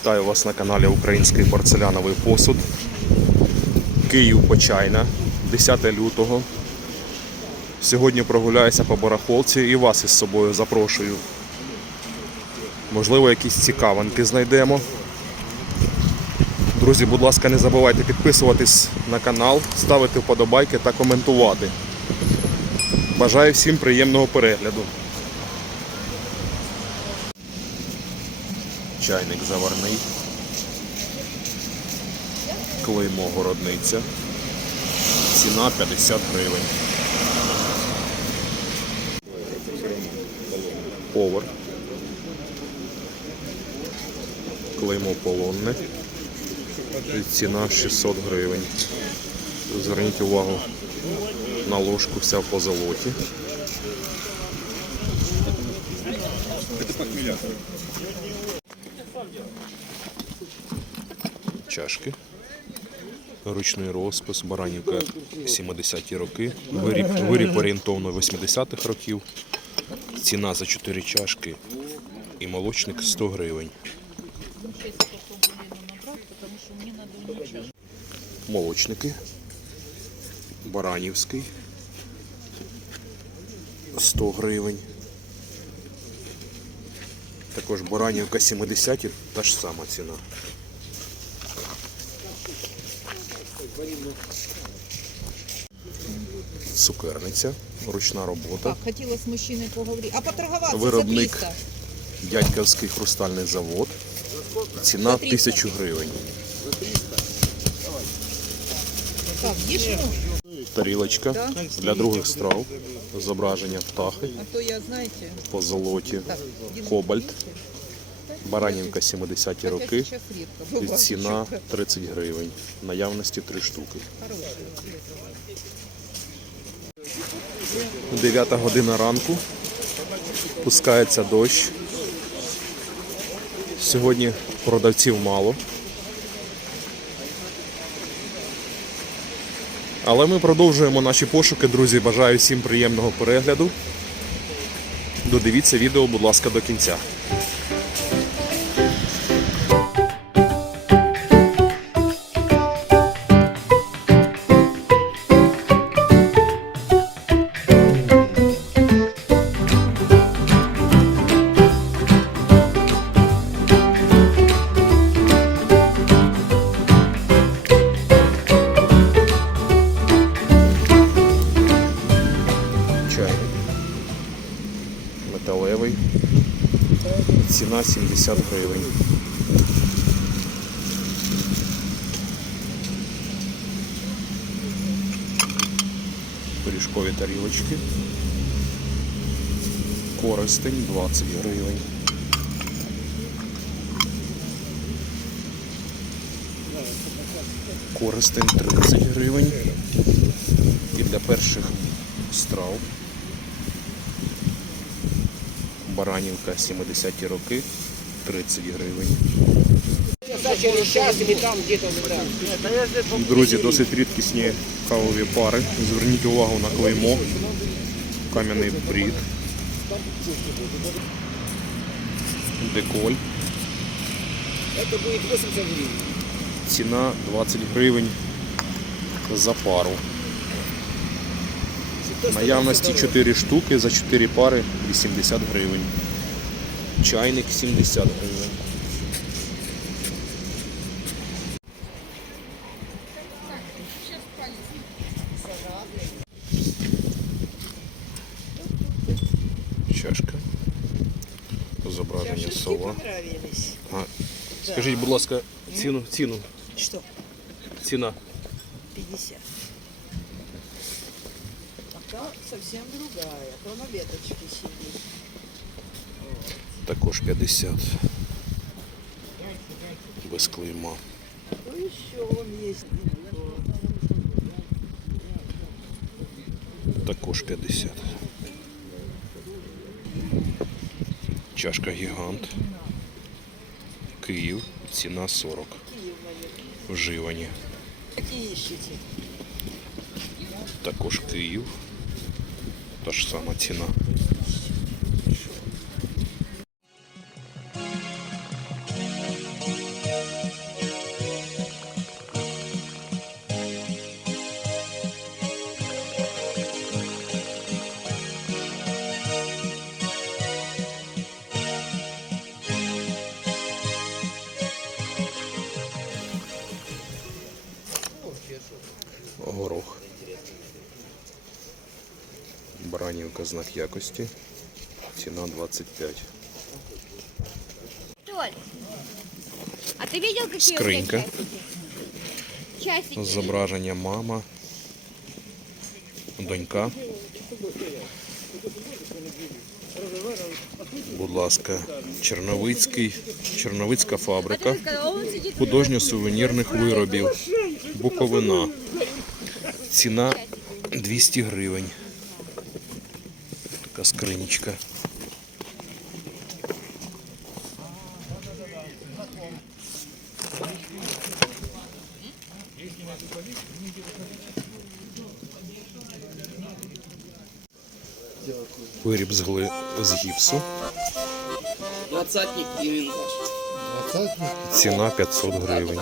Вітаю вас на каналі Український порцеляновий посуд. Київ Почайна, 10 лютого. Сьогодні прогуляюся по барахолці і вас із собою запрошую. Можливо, якісь цікавинки знайдемо. Друзі, будь ласка, не забувайте підписуватись на канал, ставити вподобайки та коментувати. Бажаю всім приємного перегляду. Чайник заварний. Клеймо городниця. Ціна 50 гривень. Повар. Клеймо полонне. Ціна 600 гривень. Зверніть увагу на ложку вся по золоті. Чашки. Ручний розпис, Баранівка 70-ті роки, виріб, виріб орієнтовно 80-х років. Ціна за 4 чашки і молочник 100 гривень. Молочники. Баранівський 100 гривень. Також Баранівка 70-ті, та ж сама ціна. Цукерниця, ручна робота. Так, хотіла з мужчиною поговорити. А поторгуватися Виробник. за 300. Дядьківський хрустальний завод. Ціна 1000 гривень. Так? Тарілочка для других страв. Зображення птахи А то я, знаєте, по золоті. так. Кобальт. Баранівка 70-ті роки. І ціна 30 гривень. Наявності 3 штуки. 9 година ранку. Пускається дощ. Сьогодні продавців мало. Але ми продовжуємо наші пошуки, друзі. Бажаю всім приємного перегляду. Додивіться відео, будь ласка, до кінця. 20 гривень. Користень 30 гривень. І для перших страв баранівка 70-ті роки 30 гривень. Друзі, досить рідкісні кавові пари. Зверніть увагу на клеймо, кам'яний брід. Деколь. Это будет 80 гривен. Ціна 20 гривень за пару. Наявності 4 штуки за 4 пари 80 гривень. Чайник 70 гривень. Чашка. Зображення сова. Понравились. А, скажіть, будь ласка, ціну, ціну, Что? ціна. 50. А та совсем другая. То на веточке сидит. Також 50. Без клейма. То еще вон есть. Також 50. Чашка гігант. Київ. Ціна 40. Вживані. Какие ищете? Також Київ. Та ж сама ціна. Баранівка знак якості. Ціна 25. Толь, а у меня часики? Часики. Зображення мама, донька. Будь ласка, Черновицький, Черновицька фабрика художньо-сувенірних виробів. Буковина. Ціна 200 гривень. Така скринічка. Виріб з, гли... з гіпсу. Двадцатник именно. Ціна 500 гривень.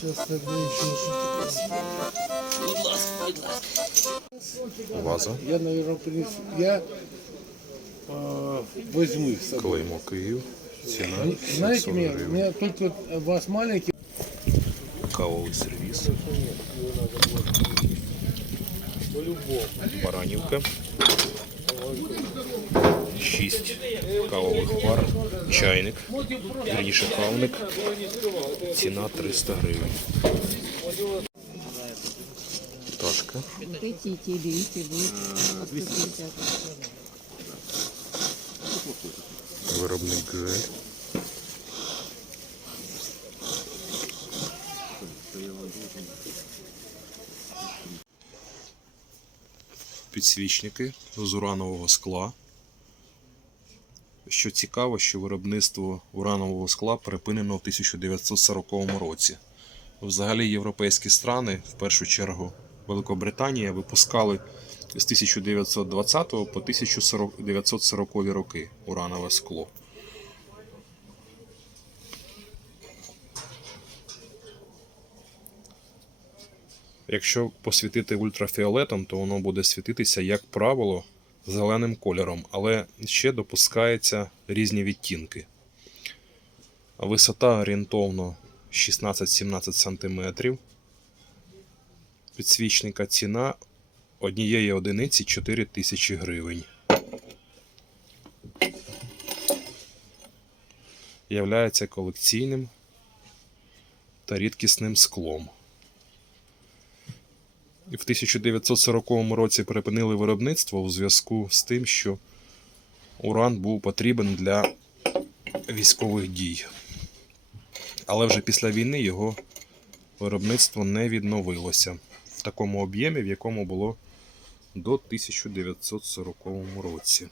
Сейчас тогда еще Будь ласка, будь ласка. Ваза. Я, наверное, принесу. Я э, возьму их с собой. Клеймо Київ. Ціна Знаете 700 меня, у гривень. меня только вас маленький. Кавовий сервіс. Баранівка. 6 кавових пар. Чайник. Вірніше кавник. Ціна 300 гривень. Ташка. Хотите, берите, будет. Виробник гель. Підсвічники з уранового скла. Що цікаво, що виробництво уранового скла припинено в 1940 році. Взагалі європейські страни, в першу чергу Великобританія, випускали з 1920 по 1940 роки уранове скло. Якщо посвітити ультрафіолетом, то воно буде світитися, як правило, зеленим кольором, але ще допускаються різні відтінки. Висота орієнтовно 16-17 см. Підсвічника ціна однієї одиниці 4 тисячі гривень. Являється колекційним та рідкісним склом. І в 1940 році припинили виробництво у зв'язку з тим, що уран був потрібен для військових дій. Але вже після війни його виробництво не відновилося в такому об'ємі, в якому було до 1940 році.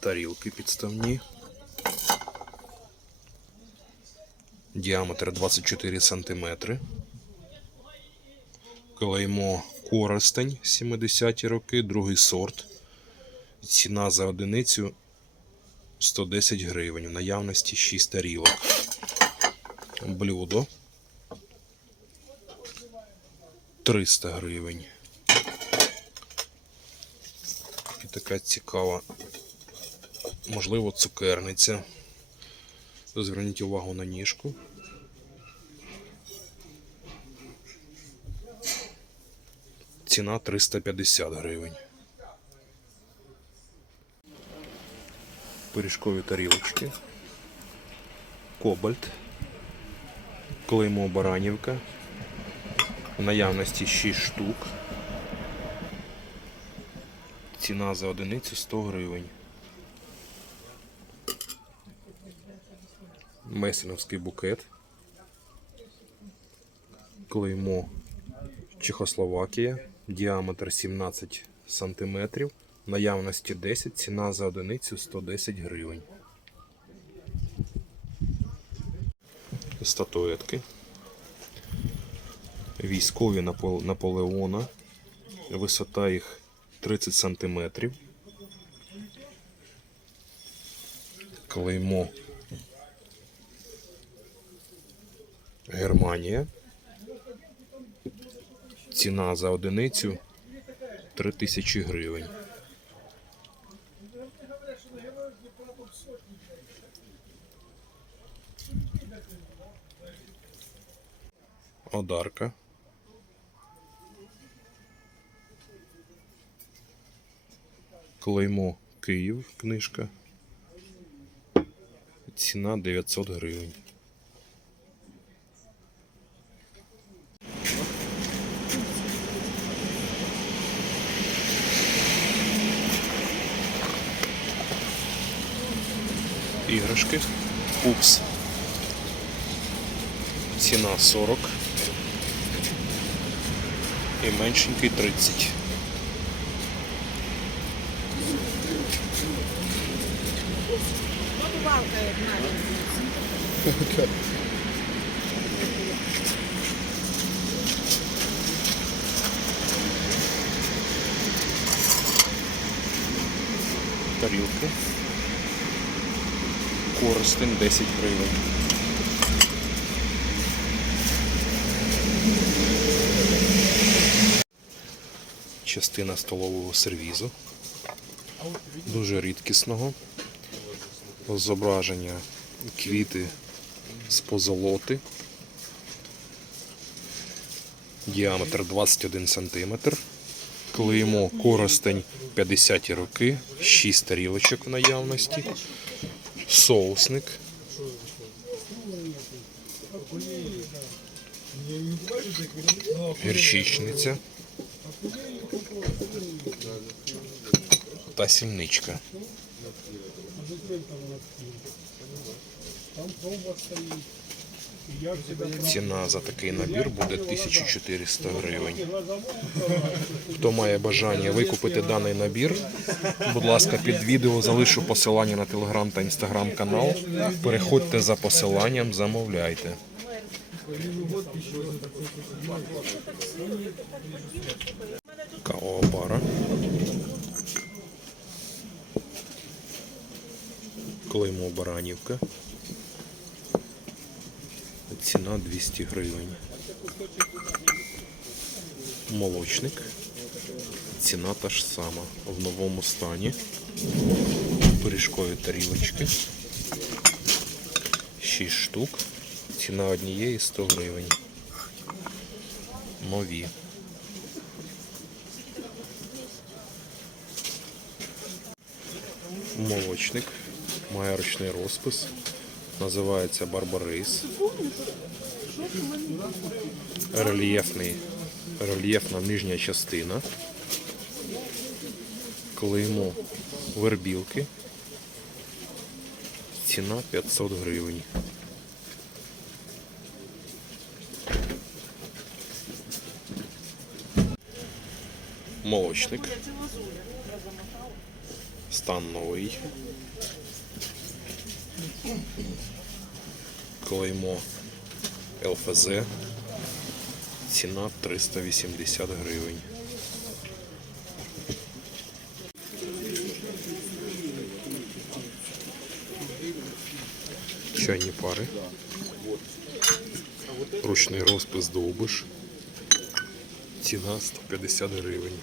Тарілки підставні. Діаметр 24 см. Клеймо Коростень 70-ті роки, другий сорт. Ціна за одиницю 110 гривень. В наявності 6 тарілок. Блюдо 300 гривень. І така цікава, можливо, цукерниця. Зверніть увагу на ніжку. Ціна 350 гривень. Пиріжкові тарілочки. Кобальт. Клеймо Баранівка. В наявності 6 штук. Ціна за одиницю 100 гривень. Месиновський букет. Клеймо Чехословакія. Діаметр 17 см. Наявності 10, ціна за одиницю 110 гривень. Статуетки. Військові Наполеона. Висота їх 30 см. Клеймо Германія. Ціна за одиницю 3000 гривень. Одарка. Клеймо Київ книжка. Ціна 900 гривень. Іграшки. Пупс. Ціна 40. І меншенький 30. Тарілки. Коростень 10 гривень. Частина столового сервізу. Дуже рідкісного. Зображення квіти з позолоти. Діаметр 21 см. Клеймо коростень 50 роки, 6 тарілочок в наявності, соусник. Гірчичниця та сільничка. Ціна за такий набір буде 1400 гривень. Хто має бажання викупити даний набір, будь ласка, під відео залишу посилання на телеграм та інстаграм канал. Переходьте за посиланням, замовляйте. Кавова пара. Клеймо Баранівка. Ціна 200 гривень. Молочник. Ціна та ж сама. В новому стані. Пиріжкові тарілочки. 6 штук. Ціна однієї 100 гривень. Нові. Молочник. Має ручний розпис. Називається Барбарис. Рельєфний, рельєфна нижня частина. Клеймо вербілки. Ціна 500 гривень. Молочник. Стан новий. Клеймо ЛФЗ. Ціна 380 гривень. Чайні пари. Ручний розпис довбиш. Ціна 150 гривень.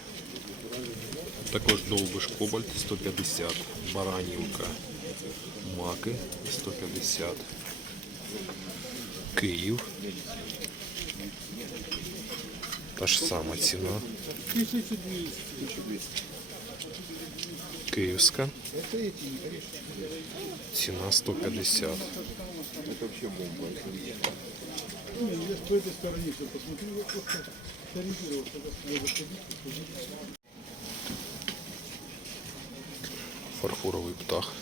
Також довбиш кобальт 150, баранівка, маки 150. Київ. Та ж сама ціна. Київська. Ціна 150. Фарфоровий птах.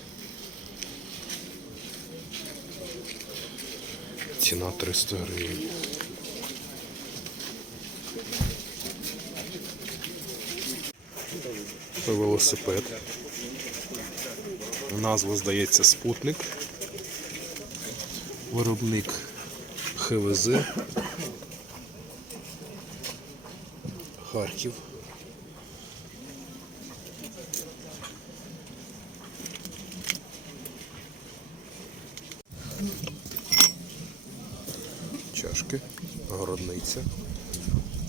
Ціна 300 гривень. Велосипед. Назва здається спутник. Виробник ХВЗ. Харків. Чашки, городниця.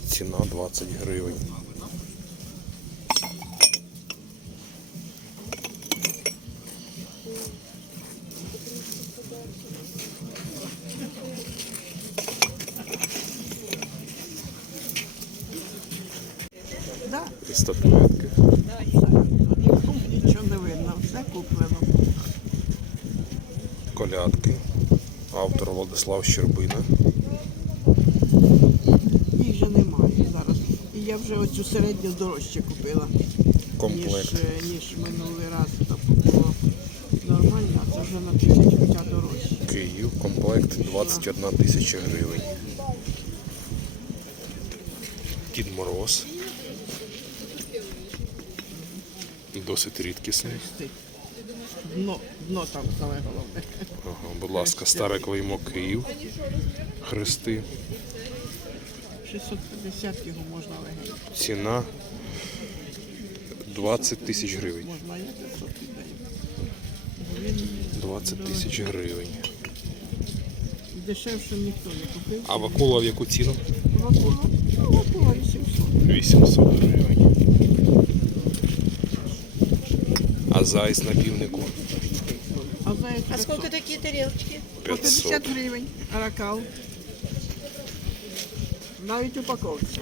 Ціна 20 гривень. І статуетки. Нічого не видно, все куплено. колядки. Автор Владислав Щербина. Їх вже немає зараз. І я вже оцю середню дорожче купила, ніж, Комплект. е, ніж минулий раз. Тобто було нормально, а це вже на тисячу ця дорожче. Київ. Комплект 21 тисяча гривень. Дід Мороз. Досить рідкісний. Дно, дно там саме головне. Ага, будь ласка, старе клеймо Київ. Хрести. 650 його можна легенько. Ціна 20 тисяч гривень. Можна я 500 віддаю. 20 тисяч гривень. дешевше ніхто не купив. А вакула в яку ціну? Вакула, ну, вакула 800. 800 гривень. А зайць на півнику А заяць А 500. сколько такие тарелочки? По 500. 50 гривень. Аракал. Навіть упаковці.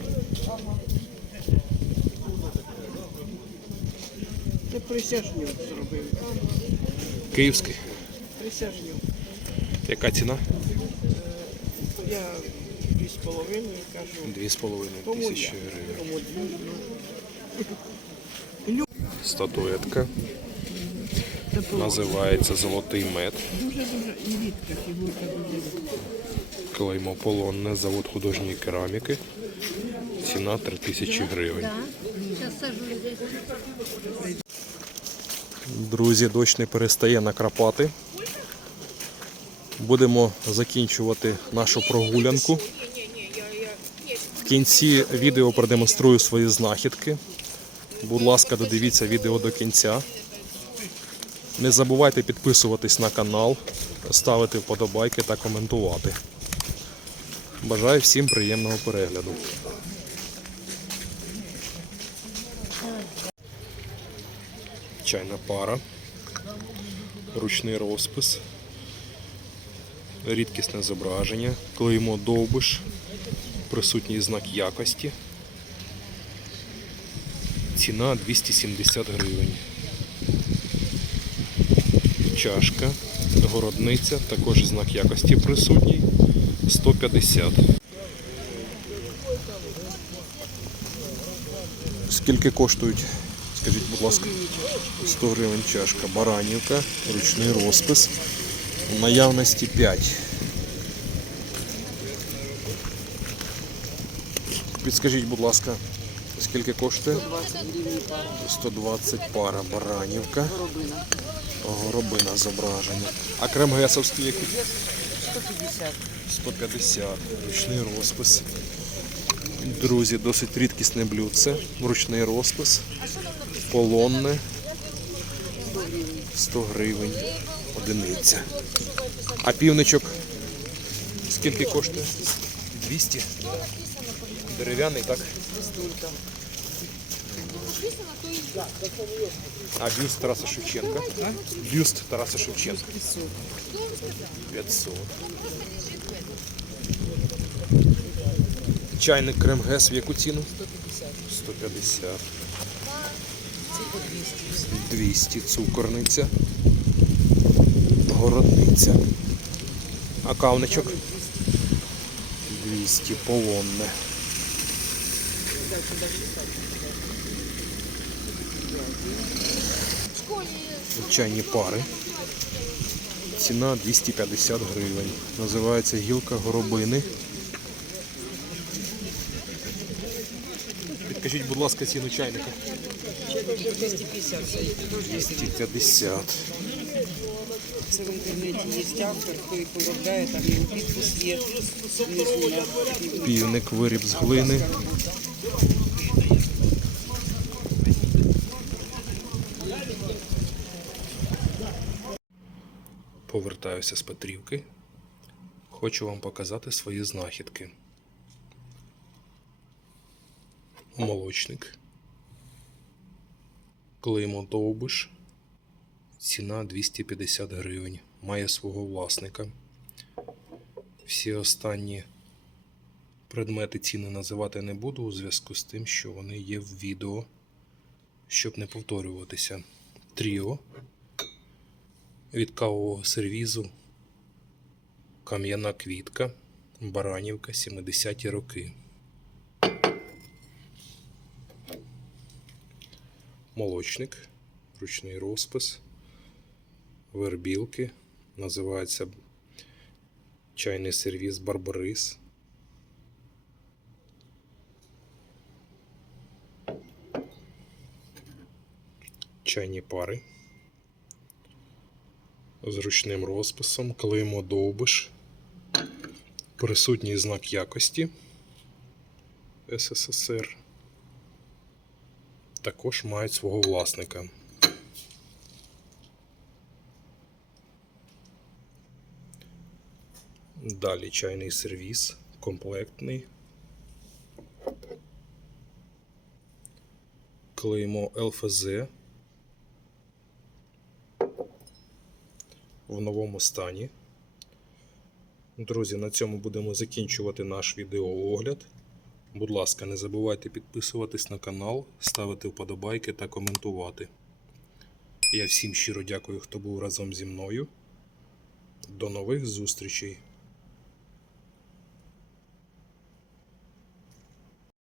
Це присяжню зробив. Київський. Присяжню. Яка ціна? Я дві з половиною кажу. 2,5 Кому я? тисячі гривень. Кому дві. Статуетка. Називається Золотий мед. Клеймо полонне, завод художньої кераміки. Ціна 3 тисячі гривень. Друзі, дощ не перестає накрапати. Будемо закінчувати нашу прогулянку. В кінці відео продемонструю свої знахідки. Будь ласка, додивіться відео до кінця. Не забувайте підписуватись на канал, ставити вподобайки та коментувати. Бажаю всім приємного перегляду. Чайна пара, ручний розпис, рідкісне зображення, клеймо довбиш, присутній знак якості. Ціна 270 гривень. Чашка, городниця, також знак якості присутній 150. Скільки коштують? Скажіть, будь ласка. 100 гривень чашка, баранівка, ручний розпис. В наявності 5. Підскажіть, будь ласка, скільки коштує? 120 пара баранівка. Горобина зображення. А крем гесовський який? 150. 150. Ручний розпис. Друзі, досить рідкісне блюдце. Ручний розпис. Полонне. 100 гривень. Одиниця. А півничок скільки коштує? 200. Дерев'яний, так? А бюст Тараса Шевченка? Бюст Тараса Шевченка. 500. Чайник крем гес в яку ціну? 150. 200 цукорниця. Городниця. А кавничок? 200 полонне. Чайні пари. Ціна 250 гривень. Називається гілка горобини. Підкажіть, будь ласка, ціну чайника. 250. Це в інтернеті є автор, хто їх виробляє, там його підпис є. Півник, виріб з глини. Повертаюся з Петрівки. Хочу вам показати свої знахідки. Молочник. Клеймо Довбиш. Ціна 250 гривень. Має свого власника. Всі останні предмети ціни називати не буду у зв'язку з тим, що вони є в відео, щоб не повторюватися. Тріо від кавового сервізу. Кам'яна квітка. Баранівка 70-ті роки. Молочник, ручний розпис, вербілки. Називається чайний сервіс Барбарис. Чайні пари з ручним розписом, клеймо довбиш, присутній знак якості СССР. Також мають свого власника. Далі чайний сервіс, комплектний. Клеймо ЛФЗ. В новому стані. Друзі, на цьому будемо закінчувати наш відеоогляд. Будь ласка, не забувайте підписуватись на канал, ставити вподобайки та коментувати. Я всім щиро дякую, хто був разом зі мною. До нових зустрічей!